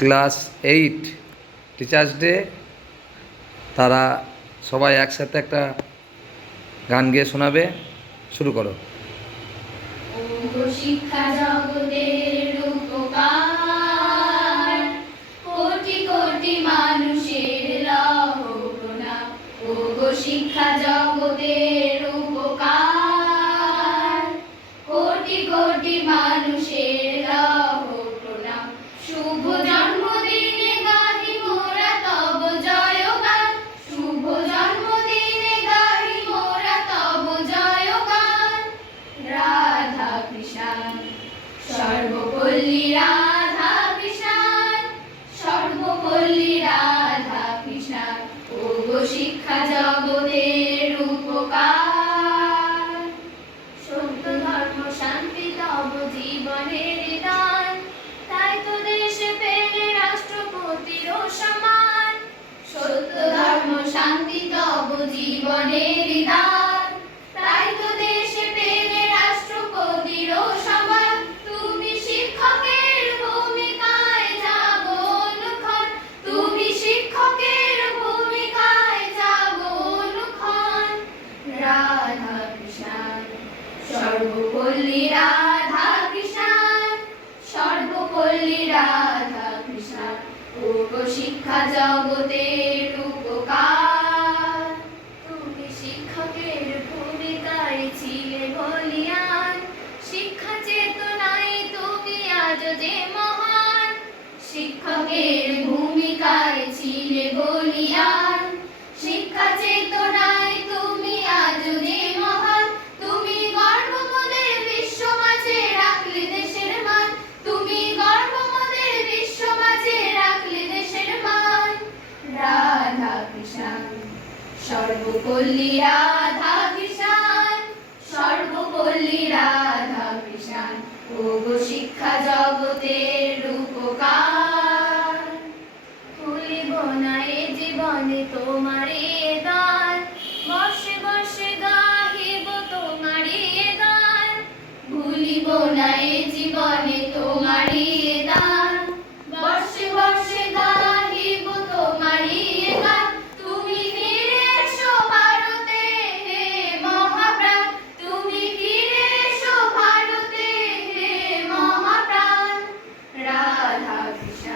Class 8 teachers day, তারা সবাই একসাথে একটা গান গেয়ে শোনাবে। শুরু করো। শিক্ষা জগতের উপকার, কোটি কোটি মানুষের লহ প্রণাম। ওগো শিক্ষা জগতের উপকার, কোটি কোটি মানুষের লহ প্রণাম। শুভ জন্মদিনে গাহি মোরা তব জয়গান, শুভ জন্মদিনে গাহি মোরা তব জয়গান। রাধা কৃষ্ণ সর্বপল্লী, রাধা কৃষ্ণ সর্বপল্লী, রাধা কৃষ্ণ। ওগো শিক্ষা জগতের উপকার, সত্য ধর্ম শান্তি তব জীবনের দান। তাই তো দেশে পেলে রাষ্ট্রপতির সম্মান। সত্য ধর্ম শান্তি তব জীবনের দান, তাই তো দেশে পেলে রাষ্ট্রপতির সম্মান। তুমি শিক্ষকের ভূমিকায় জাগো অনুক্ষণ, তুমি শিক্ষকের ভূমিকায় জাগো অনুক্ষণ। রাধা কৃষ্ণ সর্বপল্লী, রাধা কৃষ্ণ সর্বপল্লী, রাধা কৃষ্ণ। ওগো শিক্ষা জগতের উপকার, তুমি শিক্ষকের ভূমিকায় ছিলে বলিয়ান। শিক্ষা চেতনায় তুমি আজ যে মহান, শিক্ষকের ভূমিকায় ছিলে বলিয়ান। শিক্ষা চেতনায় তুমি আজ যে মহান। তুমি গর্ব মোদের বিশ্ব মাঝে রাখলে দেশের মান, তুমি গর্ব মোদের বিশ্ব মাঝে রাখলে দেশের মান। রাধা কৃষ্ণ সর্বপল্লী, রাধা কৃষ্ণ সর্বপল্লী, রাধা কৃষ্ণ। ওগো শিক্ষা জগতের উপকার, ভুলিব না এ জীবনে তোমারে দান। বর্ষে বর্ষে গাহিব তোমারে গান, ভুলিব না এ জীবনে তোমারে দান। বর্ষে বর্ষে গাহিব তোমারে গান। তুমি ফিরে এসো ভারতে হে মহাপ্রাণ, তুমি ফিরে এসো ভারতে হে মহাপ্রাণ। রাধা কৃষ্ণ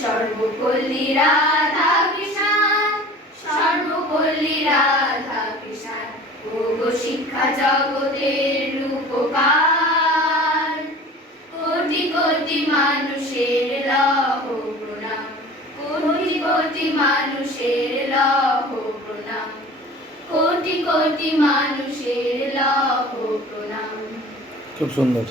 সর্বপল্লী, রাধা কৃষ্ণ সর্বপল্লী, রাধা কৃষ্ণ। ওগো শিক্ষা জগতের উপকার, কোটি কোটি মানুষের লহ প্রণাম, কোটি কোটি মানুষের লহ প্রণাম, কোটি কোটি মানুষের লহ প্রণাম। খুব সুন্দর।